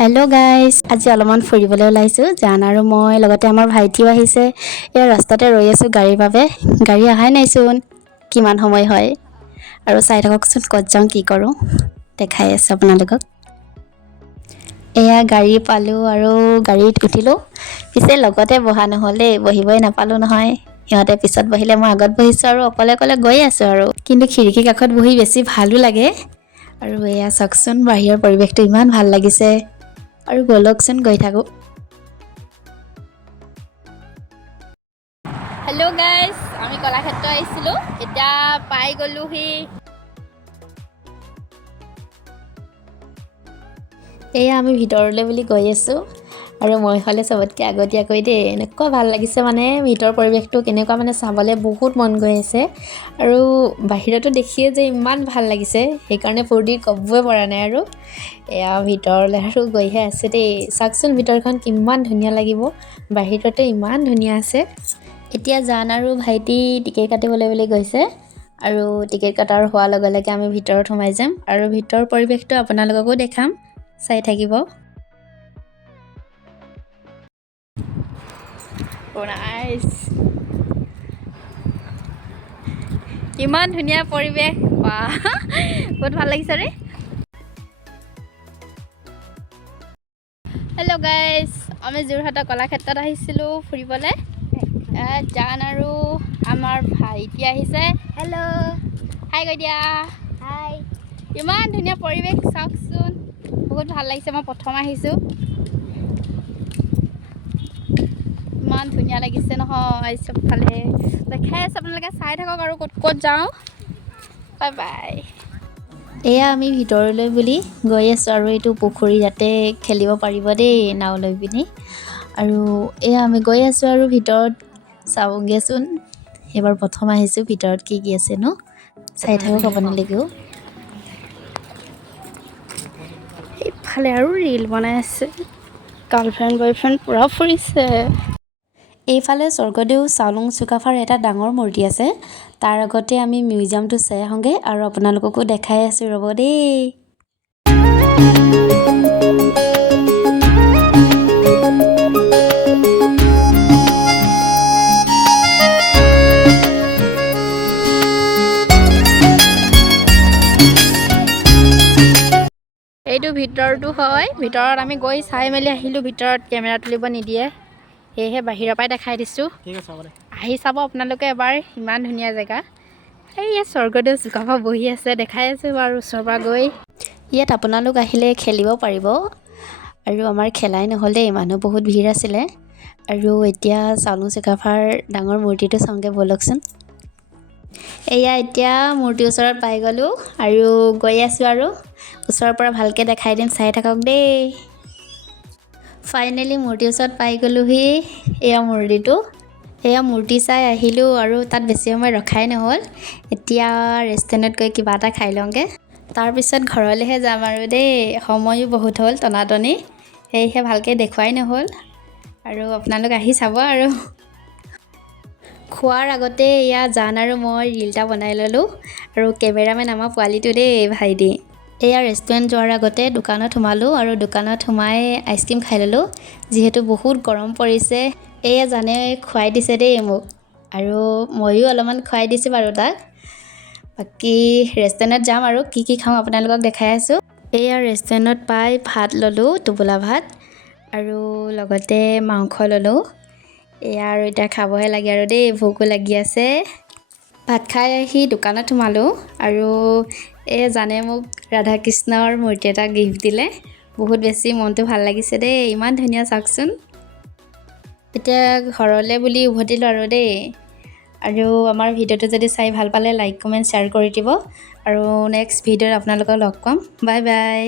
Hello' guys, আজি অলপমান ফুৰিবলৈ ওলাইছোঁ। জান আৰু মই লগতে আমাৰ ভাইটিও আহিছে। এই ৰাস্তাতে ৰৈ আছোঁ গাড়ীৰ বাবে। গাড়ী অহাই নাইচোন, কিমান সময় হয়। আৰু চাই থাককচোন ক'ত যাওঁ কি কৰোঁ, দেখাই আছোঁ আপোনালোকক। এয়া গাড়ী পালোঁ আৰু গাড়ীত উঠিলোঁ। পিছে লগতে বহা নহ'ল দেই, বহিবই নাপালোঁ নহয়। সিহঁতে পিছত বহিলে মই আগত বহিছোঁ আৰু অকলে অকলে গৈ আছোঁ আৰু। কিন্তু খিৰিকী কাষত বহি বেছি ভালো লাগে। আৰু এয়া চাওকচোন, বাহিৰৰ পৰিৱেশটো ইমান ভাল লাগিছে। আৰু ব'লকচোন গৈ থাকোঁ। হেল্ল' গাইজ, আমি কলাক্ষেত্ৰ আহিছিলোঁ, এতিয়া পাই গ'লোহি। এয়া আমি ভিতৰলৈ বুলি গৈ আছোঁ। আৰু মই হ'লে চবতকৈ আগতীয়াকৈ দেই, এনেকুৱা ভাল লাগিছে মানে ভিতৰৰ পৰিৱেশটো কেনেকুৱা মানে চাবলৈ বহুত মন গৈ আছে। আৰু বাহিৰতো দেখিয়ে যে ইমান ভাল লাগিছে, সেইকাৰণে ফূৰ্তি ক'বই পৰা নাই আৰু। এয়া ভিতৰলৈ আৰু গৈহে আছে দেই। চাওকচোন ভিতৰখন কিমান ধুনীয়া লাগিব, বাহিৰতে ইমান ধুনীয়া আছে। এতিয়া জান আৰু ভাইটি টিকেট কাটিবলৈ বুলি গৈছে। আৰু টিকেট কটাৰ হোৱাৰ লগে লগে আমি ভিতৰত সোমাই যাম আৰু ভিতৰৰ পৰিৱেশটো আপোনালোককো দেখাম, চাই থাকিব। নাইচ, কিমান ধুনীয়া পৰিৱেশ, বাহ বহুত ভাল লাগিছে ৰে। হেল্ল' গাইজ, আমি যোৰহাটৰ কলাক্ষেত্ৰত আহিছিলোঁ ফুৰিবলৈ। জান আৰু আমাৰ ভাইটি আহিছে। হেল্ল', হাই কৈ দিয়া। হাই। ইমান ধুনীয়া পৰিৱেশ চাওকচোন, বহুত ভাল লাগিছে। মই প্ৰথম আহিছোঁ, ইমান ধুনীয়া লাগিছে নহয় চবফালে। দেখাই আছে আপোনালোকে, চাই থাকক আৰু ক'ত ক'ত যাওঁ। Bye bye. এয়া আমি ভিতৰলৈ বুলি গৈ আছোঁ আৰু এইটো পুখুৰী, ইয়াতে খেলিব পাৰিব দেই নাও লৈ পিনি। আৰু এয়া আমি গৈ আছোঁ আৰু ভিতৰত চাওঁগৈচোন। এইবাৰ প্ৰথম আহিছোঁ, ভিতৰত কি কি আছেনো চাই থাকক আপোনালোকেও। এইফালে আৰু ৰীল বনাই আছে, গাৰ্লফ্ৰেণ্ড বয়ফ্ৰেণ্ড পূৰা ফুৰিছে। এইফালে স্বৰ্গদেউ চাওলুং চুকাফাৰ এটা ডাঙৰ মূৰ্তি আছে। তাৰ আগতে আমি মিউজিয়ামটো চাই আহোঁগৈ আৰু আপোনালোককো দেখাই আছোঁ, ৰ'ব দেই। এইটো ভিতৰটো হয়, ভিতৰত আমি গৈ চাই মেলি আহিলোঁ। ভিতৰত কেমেৰা তুলিব নিদিয়ে, সেয়েহে বাহিৰৰ পৰাই দেখাই দিছোঁ। আহি চাব আপোনালোকে এবাৰ, ইমান ধুনীয়া জেগা। এইয়া স্বৰ্গদেউ চুকাফা বহি আছে, দেখাই আছোঁ বাৰু ওচৰৰ পৰা গৈ। ইয়াত আপোনালোক আহিলে খেলিব পাৰিব। আৰু আমাৰ খেলাই নহ'ল দেই, মানুহ বহুত ভিৰ আছিলে। আৰু এতিয়া চাওলুং চুকাফাৰ ডাঙৰ মূৰ্তিটো চাওঁগৈ ব'লকচোন। এয়া এতিয়া মূৰ্তিৰ ওচৰত পাই গ'লোঁ আৰু গৈ আছোঁ আৰু ওচৰৰ পৰা ভালকৈ দেখাই দিম, চাই থাকক দেই। ফাইনেলি মূৰ্তিৰ ওচৰত পাই গ'লোহি। এয়া মূৰ্তিটো, এয়া মূৰ্তি চাই আহিলোঁ আৰু তাত বেছি সময় ৰখাই নহ'ল। এতিয়া ৰেষ্টুৰেণ্টত গৈ কিবা এটা খাই লওঁগৈ, তাৰপিছত ঘৰলৈহে যাম আৰু দেই। সময়ো বহুত হ'ল টনাটনি, সেয়েহে ভালকৈ দেখুৱাই নহ'ল। আৰু আপোনালোক আহি চাব আৰু। খোৱাৰ আগতে এয়া জান আৰু মই ৰীল এটা বনাই ল'লোঁ। আৰু কেমেৰামেন আমাৰ পোৱালিটো দেই, ভাইটি। এয়া ৰেষ্টুৰেণ্ট যোৱাৰ আগতে দোকানত সোমালোঁ আৰু দোকানত সোমাই আইচক্ৰীম খাই ল'লোঁ, যিহেতু বহুত গৰম পৰিছে। এয়া জানে খুৱাই দিছে দেই মোক, আৰু ময়ো অলপমান খুৱাই দিছোঁ বাৰু তাক। বাকী ৰেষ্টুৰেণ্টত যাম আৰু কি কি খাওঁ আপোনালোকক দেখাই আছোঁ। এয়া ৰেষ্টুৰেণ্টত পাই ভাত ল'লোঁ, টোপোলা ভাত, আৰু লগতে মাংস ল'লোঁ। এয়া আৰু এতিয়া খাবহে লাগে আৰু দেই, ভোকো লাগি আছে। ভাত খাই আহি দোকানত সোমালোঁ আৰু জানে মোক ৰাধা কৃষ্ণৰ মূৰ্তি এটা গিফ্ট দিলে। বহুত বেছি মনটো ভাল লাগিছে দেই, ইমান ধুনীয়া চাওকচোন। এতিয়া ঘৰলৈ বুলি উভতিলোঁ আৰু দেই। আৰু আমাৰ ভিডিঅ'টো যদি চাই ভাল পালে লাইক কমেণ্ট শ্বেয়াৰ কৰি দিব। আৰু নেক্সট ভিডিঅ'ত আপোনালোকক লগ পাম, বাই বাই।